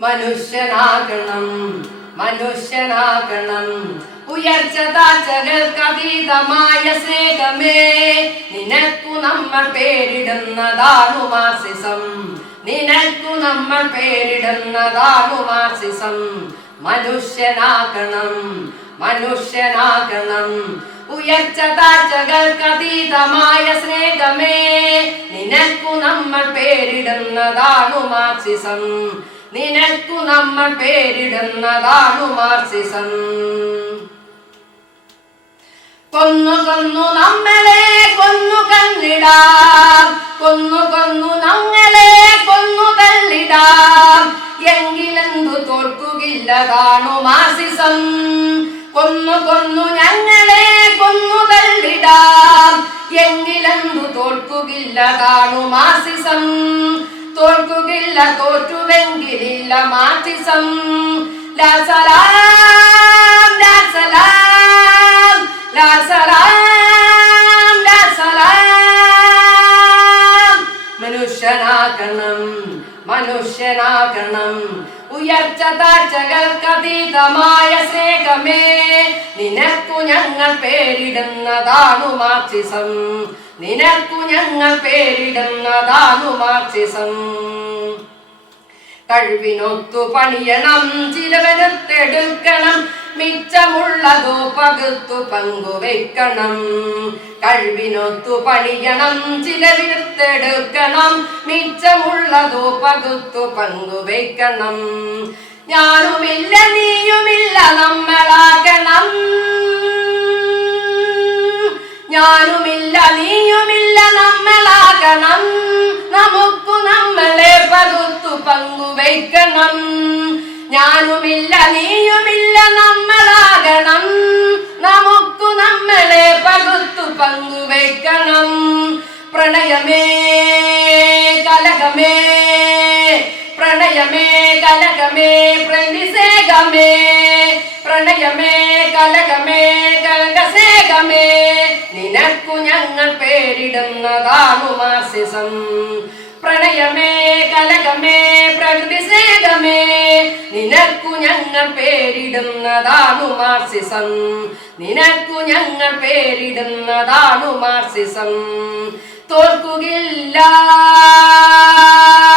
മനുഷ്യനാകണം മനുഷ്യനാകണം. ഉയർച്ച താഴ്ചകൾക്കതീതമായ സ്നേഹമേ നിനക്കു നമ്മൾ പേരിടുന്നതാണു മാർസിസം. നിനക്കു നമ്മൾ പേരിടുന്നതാണു മാർസിസം. മനുഷ്യനാകണം മനുഷ്യനാകണം. ഉയർച്ച താഴ്ചകൾക്കതീതമായ സ്നേഹമേ നിനക്കു നമ്മൾ പേരിടുന്നതാണു മാർസിസം. നിനക്കു നമ്മൾ പേരിടുന്നതാണു മാർസിസം. കൊന്നു കൊന്നു നമ്മളെ കൊന്നു കണ്ണിടാം. കൊന്നു കൊന്നു നമ്മളെ കൊന്നു തള്ളിടാം എങ്കിലെന്തു തോൽക്കുകില്ലതാണു മാർസിസം. കൊന്നു കൊന്നു ഞങ്ങളെ കൊന്നു തള്ളിടാം എങ്കിലെന്തു തോൽക്കുകില്ലതാണു മാർസിസം. തോൽക്കുകില്ല തോറ്റുവെങ്കിലില്ല മാറ്റിസം. ലാസലാം ലാസലാം ലാസലാം ലാസലാം മനുഷ്യനാകണം മനുഷ്യനാകണം. ഉയർച്ച താഴ്ചകൾക്കതീതമായ സ്നേഹമേ. ഞങ്ങൾ പേരിടുന്നതാണു മാർക്സിസം നിനക്കു ഞങ്ങൾ പേരിടുന്നതാണു മാർക്സിസം കഴിവിനൊത്തു പണിയണം ചിലവനത്തെടുക്കണം മിച്ചമുള്ളതോ പകുത്തു പങ്കുവെക്കണം. കഴിവിനൊത്തു പണിയണം ചിലവിനെടുക്കണം മിച്ചമുള്ളതോ പകുത്തു പങ്കുവെക്കണം. ഞാനുമില്ല നീയുമില്ല നമ്മളാകണം ഞാനുമില്ല നീയുമില്ല നമ്മളാകണം നമുക്കു നമ്മളെ പകുത്തു പങ്കുവയ്ക്കണം. ഞാനുമില്ല നീയുമില്ല നമ്മളാകണം. നമുക്കു നമ്മളെ പകുത്തു പങ്കുവയ്ക്കണം. പ്രണയമേ കലകമേ പ്രണയമേ കലകമേ പ്രതിസേകമേ. പ്രണയമേ കലകമേ കലകസേകമേ നിനക്കു ഞങ്ങൾ പേരിടുന്നതാണു മാർസിസം. പ്രണയമേ കലകമേ പ്രകൃതി സ്നേഹമേ നിനക്കു ഞങ്ങൾ പേരിടുന്നതാണു മാർസിസം. നിനക്കു ഞങ്ങൾ പേരിടുന്നതാണു മാർസിസം. തോൽക്കുകില്ല ലാ സലാം